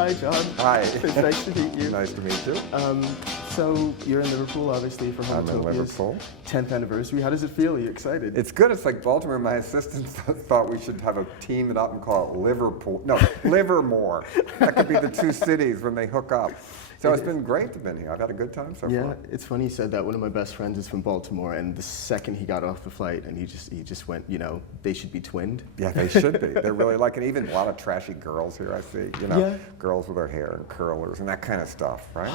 Hi, John. Hi. It's nice to meet you. Nice to meet you. So you're in Liverpool, obviously, for I'm in Homotopia's Liverpool. 10th anniversary. How does it feel? Are you excited? It's good. It's like Baltimore. My assistants thought we should have a team it up and call it Liverpool. No, Livermore. That could be the two cities when they hook up. So it's been great to be here. I've had a good time so far. Yeah, it's funny you said that. One of my best friends is from Baltimore, and the second he got off the flight, and he just went, you know, they should be twinned. Yeah, they should be. They're really like, and even a lot of trashy girls here I see, you know, Yeah. girls with their hair and curlers and that kind of stuff, right?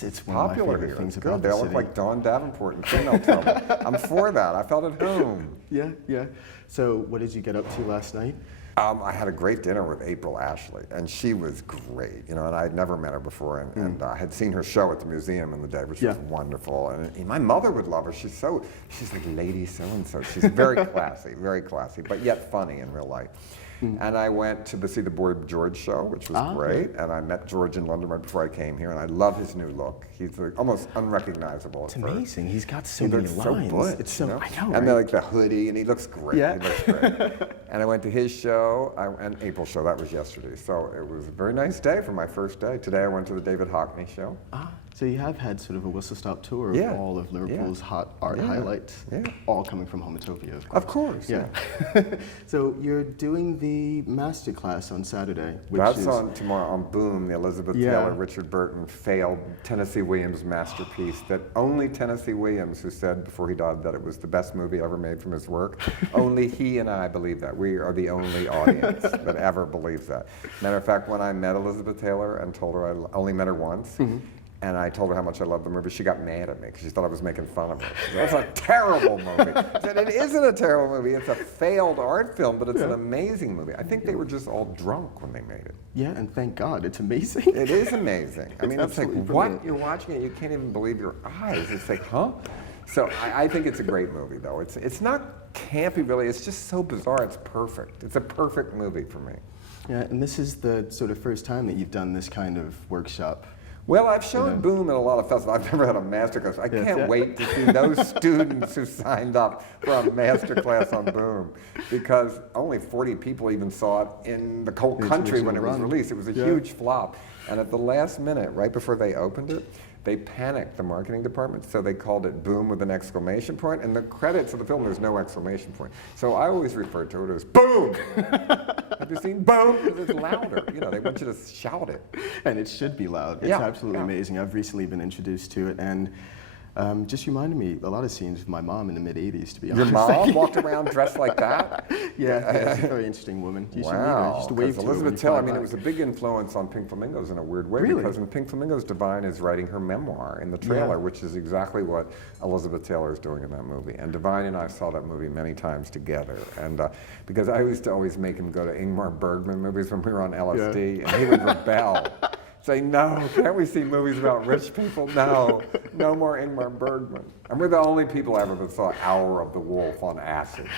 It's one of my Popular favorite here. things It's about good. They the all look city. like Dawn Davenport and Female Trouble. I'm for that. I felt at home. Yeah, yeah. So what did you get up to last night? I had a great dinner with April Ashley, and she was great, you know, and I had never met her before, and I had seen her show at the museum in the day, which was wonderful, and my mother would love her. She's like lady so-and-so. She's very classy, but yet funny in real life. And I went to see the Boy George show, which was great, and I met George in London right before I came here, and I love his new look. He's like, almost unrecognizable. It's amazing. He's got so He many looks lines. so good, It's so, you know? I know, And right? like the hoodie, and he looks great. Yeah. He looks great. And I went to his show, and April's show, that was yesterday. So it was a very nice day for my first day. Today I went to the David Hockney show. So you have had sort of a whistle-stop tour of all of Liverpool's hot art highlights, all coming from Homotopia, of course. Of course, yeah. So you're doing the masterclass on Saturday, which That's is on tomorrow on Boom, the Elizabeth Taylor, Richard Burton failed Tennessee Williams masterpiece that only Tennessee Williams, who said before he died that it was the best movie ever made from his work, only he and I believe that. We are the only audience that ever believes that. Matter of fact, when I met Elizabeth Taylor and told her I only met her once, and I told her how much I loved the movie, she got mad at me because she thought I was making fun of her. She said, "That's a terrible movie." I said, "It isn't a terrible movie. It's a failed art film, but it's an amazing movie." I think they were just all drunk when they made it. Yeah, and thank God, it's amazing. It is amazing. I mean, it's like, absolutely what? brilliant. You're watching it, you can't even believe your eyes. It's like, huh? So I think it's a great movie, though. It's not campy, really. It's just so bizarre. It's perfect. It's a perfect movie for me. Yeah, and this is the sort of first time that you've done this kind of workshop. Well, I've shown Boom at a lot of festivals. I've never had a masterclass. I can't wait to see those students who signed up for a masterclass on Boom, because only 40 people even saw it in the whole country when it was released. It was a huge flop. And at the last minute, right before they opened it, they panicked, the marketing department, so they called it Boom with an exclamation point. And the credits of the film, there's no exclamation point. So I always refer to it as Boom! Have you seen Boom? Because it's louder. You know, they want you to shout it. And it should be loud. It's absolutely amazing. I've recently been introduced to it, and just reminded me a lot of scenes with my mom in the mid-'80s, to be honest. Your mom walked around dressed like that? Yeah, she's a very interesting woman. You should meet her. Just wave to her when Elizabeth you Taylor, fly I mean, by. it was a big influence on Pink Flamingos in a weird way, Really? because in Pink Flamingos, Divine is writing her memoir in the trailer, which is exactly what Elizabeth Taylor is doing in that movie. And Divine and I saw that movie many times together, and because I used to always make him go to Ingmar Bergman movies when we were on LSD, and he would rebel. Say, no, can't we see movies about rich people? No, no more Ingmar Bergman. And we're the only people ever that saw Hour of the Wolf on acid.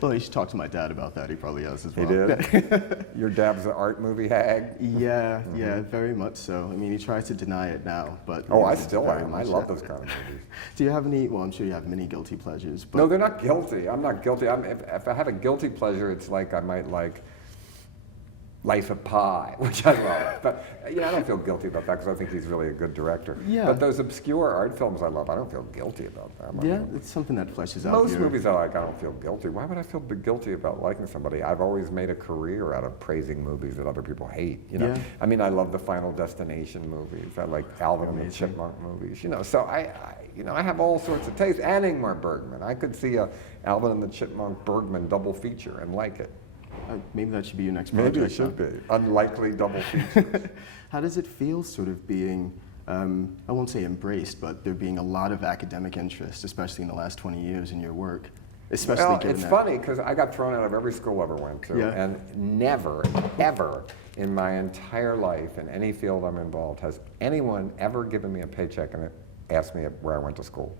Well, you should talk to my dad about that. He probably has as well. He did? Your dad was an art movie hag? Yeah, yeah, very much so. I mean, he tries to deny it now, but... Oh, I it's still very am. I much love that. those kind of movies. Do you have any, well, I'm sure you have many guilty pleasures, but... No, they're not guilty. I'm not guilty. If I have a guilty pleasure, it's like I might like Life of Pi, which I love. But yeah, I don't feel guilty about that because I think he's really a good director. Yeah. But those obscure art films I love, I don't feel guilty about them. I Yeah, mean, it's something that fleshes out most your... movies I like, I don't feel guilty. Why would I feel guilty about liking somebody? I've always made a career out of praising movies that other people hate. You know, I mean, I love the Final Destination movies. I like Alvin and the Chipmunk movies. You know, so I have all sorts of tastes. And Ingmar Bergman. I could see a Alvin and the Chipmunk Bergman double feature and like it. Maybe that should be your next project. Maybe it should be. Unlikely double features. How does it feel sort of being, I won't say embraced, but there being a lot of academic interest, especially in the last 20 years in your work? Especially Well, given it's that... funny because I got thrown out of every school I ever went to, and never, ever in my entire life in any field I'm involved has anyone ever given me a paycheck and asked me where I went to school.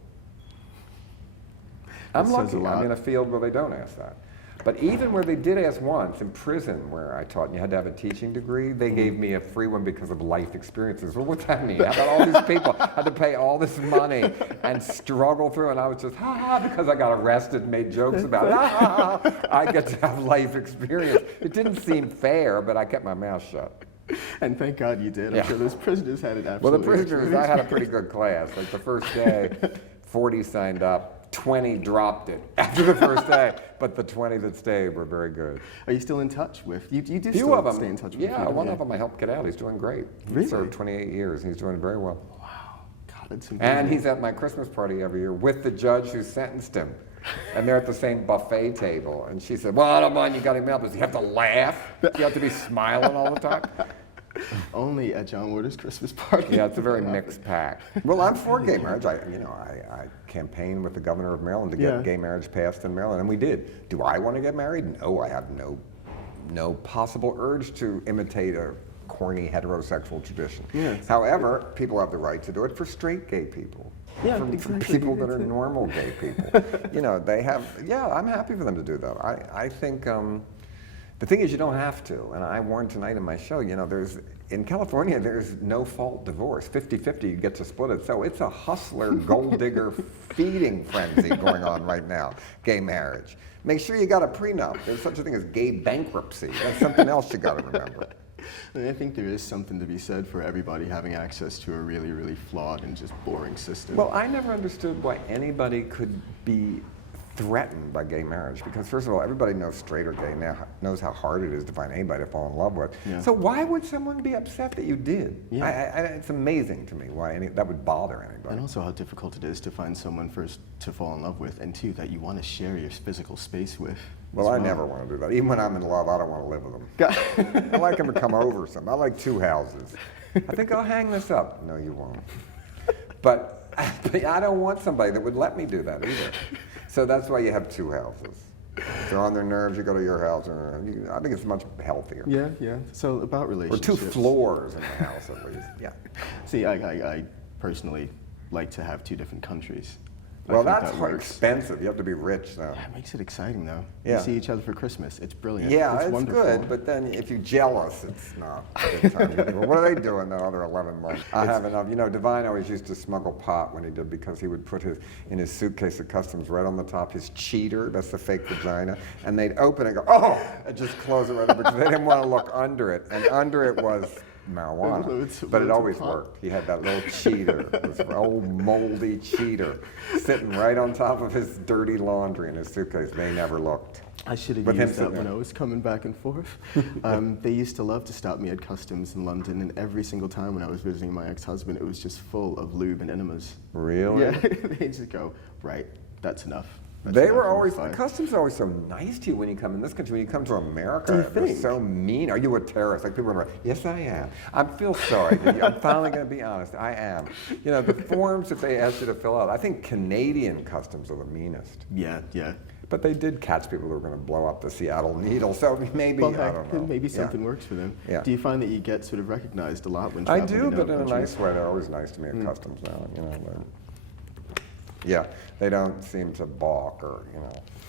I'm lucky. I'm in a field where they don't ask that. But even where they did ask once, in prison where I taught and you had to have a teaching degree, they gave me a free one because of life experiences. Well, what's that mean? How about all these people had to pay all this money and struggle through, and I was just, ha ha, because I got arrested and made jokes about it. Ha ha ha, I get to have life experience. It didn't seem fair, but I kept my mouth shut. And thank God you did. Yeah. I'm sure those prisoners had it absolutely. Well, the prisoners, I had a pretty good class. Like the first day, 40 signed up. 20 dropped it after the first day, but the 20 that stayed were very good. Are you still in touch with? You do Few still of them, stay in touch with? yeah. One of them I helped get out. He's doing great. Really? He served 28 years. He's doing very well. Wow, God, that's amazing. And he's at my Christmas party every year with the judge who sentenced him. And they're at the same buffet table. And she said, well, I don't mind you got him out, but does he have to laugh? Do you have to be smiling all the time? Only at John Waters' Christmas party. Yeah, it's a very mixed pack. Well, I'm for gay marriage. I campaigned with the governor of Maryland to get gay marriage passed in Maryland, and we did. Do I want to get married? No, I have no possible urge to imitate a corny heterosexual tradition. Yes. However, people have the right to do it for straight gay people. Yeah, for exactly. people that are normal gay people. They have, I'm happy for them to do that. I think, the thing is, you don't have to, and I warned tonight in my show, in California, there's no fault divorce. 50-50, you get to split it. So it's a hustler, gold digger feeding frenzy going on right now, gay marriage. Make sure you got a prenup. There's such a thing as gay bankruptcy. That's something else you got to remember. And I think there is something to be said for everybody having access to a really, really flawed and just boring system. Well, I never understood why anybody could be threatened by gay marriage, because first of all, everybody knows straight or gay now knows how hard it is to find anybody to fall in love with. Yeah. So why would someone be upset that you did? Yeah. It's amazing to me why that would bother anybody. And also how difficult it is to find someone first to fall in love with, and two, that you want to share your physical space with. Well, I never want to do that. Even when I'm in love, I don't want to live with them. I like them to come over some. I like 2 houses. I think I'll hang this up. No, you won't. But I don't want somebody that would let me do that either. So that's why you have 2 houses. If they're on their nerves, you go to your house. I think it's much healthier. Yeah. So about Or relationships. 2 floors in the house at least. Yeah. See, I personally like to have 2 different countries. I Well, think that's that quite works. expensive. You have to be rich, though. Yeah, it makes it exciting, though. Yeah. You see each other for Christmas. It's brilliant. Yeah, it's it's wonderful. good, but then if you're jealous, it's not a good time. You think, well, what are they doing the other 11 months? I have enough. Divine always used to smuggle pot when he did, because he would put in his suitcase at customs right on the top his cheater, that's the fake vagina, and they'd open it and go, oh, and just close it right up because they didn't want to look under it, and under it was marijuana, but it always worked. He had that little cheater, this old moldy cheater, sitting right on top of his dirty laundry in his suitcase. They never looked. I should have used that when I was coming back and forth. They used to love to stop me at customs in London, and every single time when I was visiting my ex-husband, it was just full of lube and enemas. Really? Yeah, they just go, right, that's enough. Customs are always so nice to you when you come in this country. When you come to America, they're so mean. Are you a terrorist? Like people are like, yes, I am. I feel sorry. I'm finally going to be honest. I am. The forms that they ask you to fill out, I think Canadian customs are the meanest. Yeah. But they did catch people who were going to blow up the Seattle Needle, so maybe, I don't know. Maybe something works for them. Yeah. Do you find that you get sort of recognized a lot when I traveling? do, but in a nice way. They're always nice to me at customs now. Yeah, they don't seem to balk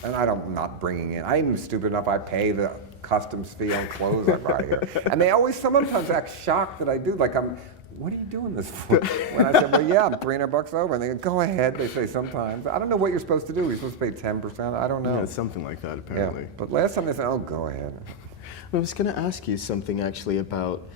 and I'm not bringing in. I'm stupid enough. I pay the customs fee on clothes I buy here, and they always sometimes act shocked that I do. Like what are you doing this for? When I said, well, yeah, I'm $300 over, and they go, go ahead. They say sometimes. I don't know what you're supposed to do. You're supposed to pay 10%. I don't know. Yeah, something like that apparently. Yeah. But last time they said, oh, go ahead. I was going to ask you something actually about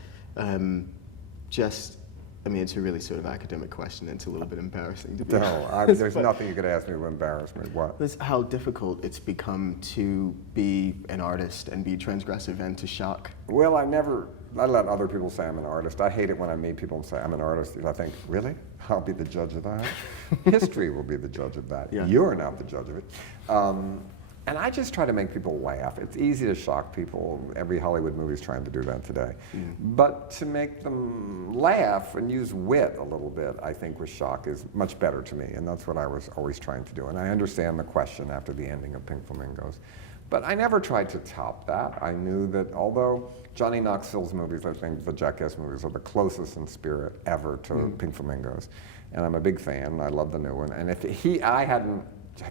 it's a really sort of academic question, and it's a little bit embarrassing to be honest. There's nothing you could ask me to embarrass me. What? It's how difficult it's become to be an artist and be transgressive and to shock. Well, I let other people say I'm an artist. I hate it when I meet people and say I'm an artist. I think, really? I'll be the judge of that? History will be the judge of that. Yeah. You're not the judge of it. And I just try to make people laugh. It's easy to shock people. Every Hollywood movie is trying to do that today. But to make them laugh and use wit a little bit, I think with shock is much better to me. And that's what I was always trying to do. And I understand the question after the ending of Pink Flamingos. But I never tried to top that. I knew that although Johnny Knoxville's movies, I think the Jackass movies, are the closest in spirit ever to Pink Flamingos. And I'm a big fan. I love the new one. And if I hadn't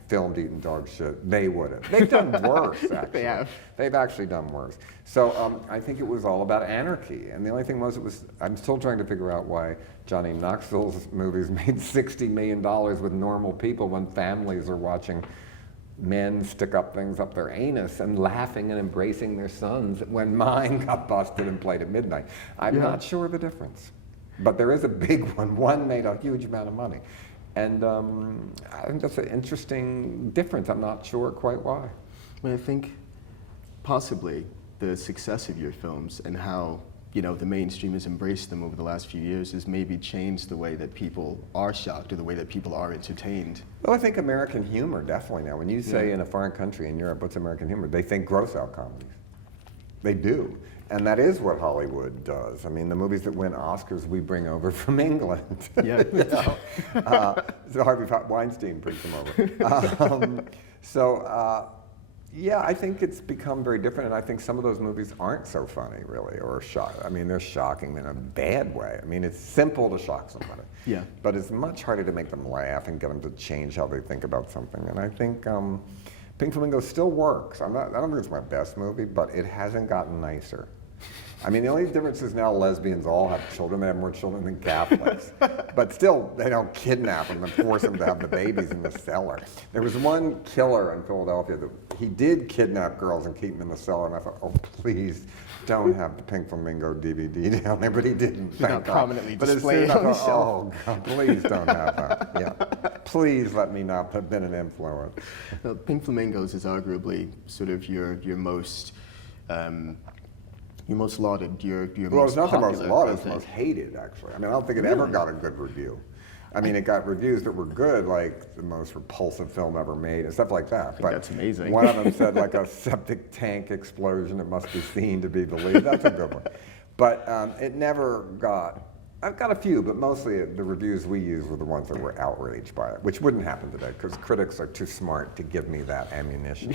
filmed eating dog shit, they wouldn't. They've done worse, actually. They have. They've actually done worse. So I think it was all about anarchy. And the only thing was, I'm still trying to figure out why Johnny Knoxville's movies made $60 million with normal people when families are watching men stick up things up their anus and laughing and embracing their sons when mine got busted and played at midnight. I'm not sure the difference. But there is a big one. One made a huge amount of money. And I think that's an interesting difference. I'm not sure quite why. Well, I think possibly the success of your films and how, you know, the mainstream has embraced them over the last few years has maybe changed the way that people are shocked or the way that people are entertained. Well, I think American humor, definitely now. When you say in a foreign country in Europe, what's American humor? They think gross out comedies. They do. And that is what Hollywood does. I mean, the movies that win Oscars we bring over from England. Yeah. You know? So Harvey Weinstein brings them over. Yeah, I think it's become very different, and I think some of those movies aren't so funny, really, or I mean, they're shocking in a bad way. I mean, it's simple to shock somebody. Yeah. But it's much harder to make them laugh and get them to change how they think about something. And I think Pink Flamingo still works. I don't think it's my best movie, but it hasn't gotten nicer. I mean, the only difference is now lesbians all have children. They have more children than Catholics. But still, they don't kidnap them and force them to have the babies in the cellar. There was one killer in Philadelphia that he did kidnap girls and keep them in the cellar. And I thought, oh, please don't have the Pink Flamingo DVD down there. But he didn't. Not prominently But as displayed soon on the as I thought, shelf. oh, God, please don't have that. Yeah. Please let me not have been an influence. Well, Pink Flamingos is arguably sort of your most lauded, your Well, most it's not the most popular, lauded, I it's the think. most hated, actually. I mean, I don't think it ever got a good review. I mean, it got reviews that were good, like the most repulsive film ever made and stuff like that. think that's amazing. One of them said like a septic tank explosion that must be seen to be believed. That's a good one. But it never got, I've got a few, but mostly the reviews we used were the ones that were outraged by it, which wouldn't happen today because critics are too smart to give me that ammunition.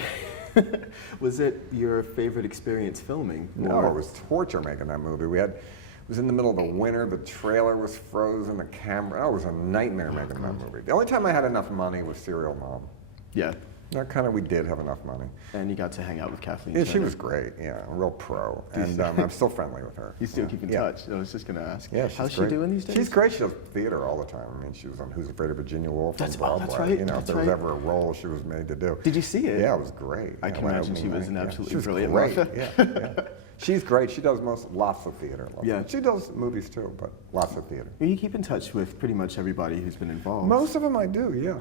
Was it your favorite experience filming? No, it was torture making that movie. It was in the middle of the winter, the trailer was frozen, the camera, it was a nightmare making that movie. The only time I had enough money was Serial Mom. Yeah. That kind of, we did have enough money. And you got to hang out with Kathleen. Yeah, she Turner. was great, yeah, a real pro. And I'm still friendly with her. You still keep in touch? I was just going to ask. Yeah, she's How's great. she doing these days? She's great. She does theater all the time. I mean, she was on Who's Afraid of Virginia Woolf on Broadway. That's right. You know, That's if there was right. ever a role she was made to do. Did you see it? Yeah, it was great. I can imagine she was an absolutely brilliant great. Martha. Yeah. She's great. She does lots of theater. Yeah. She does movies too, but lots of theater. Well, you keep in touch with pretty much everybody who's been involved. Most of them I do, yeah.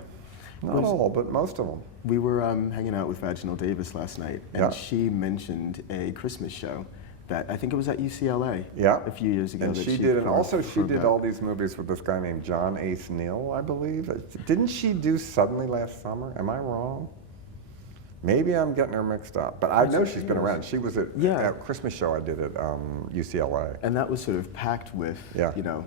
Not all, but most of them. We were hanging out with Vaginal Davis last night, and she mentioned a Christmas show that I think it was at UCLA a few years ago. And that she did, and also she did about. all these movies with this guy named John Ace Neal, I believe. Didn't she do Suddenly last summer? Am I wrong? Maybe I'm getting her mixed up, but I know she's been around. She was at a Christmas show I did at UCLA. And that was sort of packed with, you know,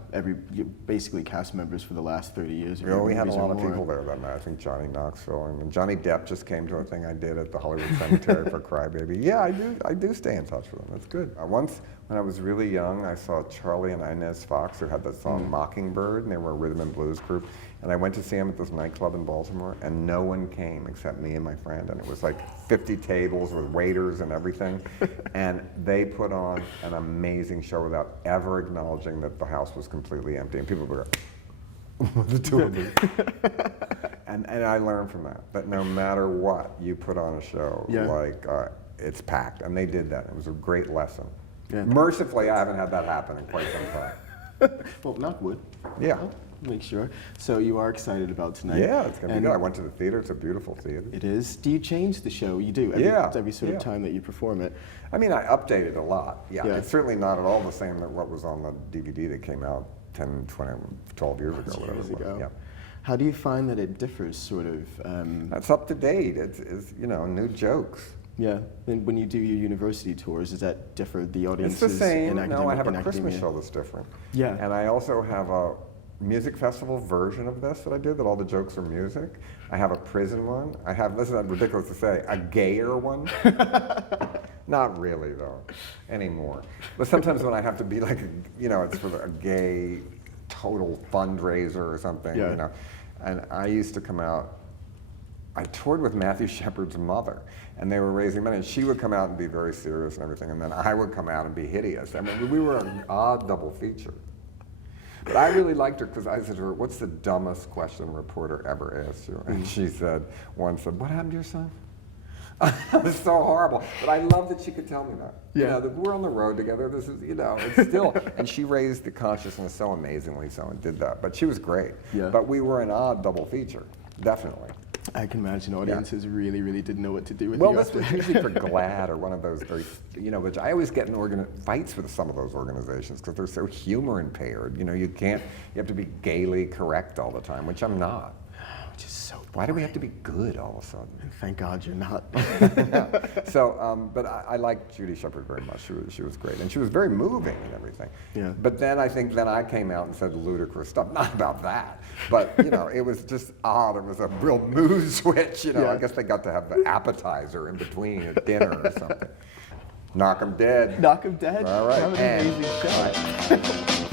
basically cast members for the last 30 years. You know, we had a lot of people there that night. I think Johnny Knoxville and Johnny Depp just came to a thing I did at the Hollywood Cemetery for Crybaby. Yeah, I do stay in touch with them. That's good. Once, when I was really young, I saw Charlie and Inez Fox, who had that song Mockingbird, and they were a rhythm and blues group. And I went to see them at this nightclub in Baltimore, and no one came except me and my friend. And it was like 50 tables with waiters and everything. And they put on an amazing show without ever acknowledging that the house was completely empty. And people were the two of them. And I learned from that no matter what, you put on a show, it's packed. And they did that. It was a great lesson. Yeah. Mercifully, I haven't had that happen in quite some time. Well, knock wood. Yeah. Make sure. So you are excited about tonight. Yeah, it's going to be good. I went to the theater. It's a beautiful theater. It is. Do you change the show? You do. Every sort of time that you perform it. I mean, I update it a lot. Yeah. It's certainly not at all the same that what was on the DVD that came out 10, 20, 12 years ago. Whatever it was. Yeah. How do you find that it differs, sort of? That's up to date. It's you know, new jokes. Yeah, and when you do your university tours, does that differ? The audiences? It's the same. No, I have a Christmas show that's different. Yeah. And I also have a music festival version of this that I did, that all the jokes are music. I have a prison one. I have, this is ridiculous to say, a gayer one. Not really, though, anymore. But sometimes when I have to be like, you know, it's for a gay total fundraiser or something, you know. And I used to come out I toured with Matthew Shepard's mother, and they were raising money. And she would come out and be very serious and everything, and then I would come out and be hideous. I mean, we were an odd double feature. But I really liked her because I said to her, "What's the dumbest question a reporter ever asked you?" And she said, "What happened to your son?" It was so horrible, but I love that she could tell me that. Yeah. You know, that we're on the road together. This is, you know, it's still, and she raised the consciousness so amazingly so and did that. But she was great. Yeah. But we were an odd double feature, definitely. I can imagine audiences really, really didn't know what to do with Well, you. this was usually for GLAAD or one of those very, you know, which I always get in fights with some of those organizations because they're so humor impaired. You know, you have to be gaily correct all the time, which I'm not. Which is so boring. Why do we have to be good all of a sudden? And thank God you're not. So, but I liked Judy Shepard very much. She was great, and she was very moving and everything. Yeah. But then I think I came out and said ludicrous stuff. Not about that, but you know, it was just odd. It was a real mood switch. You know, Yeah. I guess they got to have the appetizer in between at dinner or something. Knock 'em dead. Knock 'em dead. All right. Have an amazing show. Bye.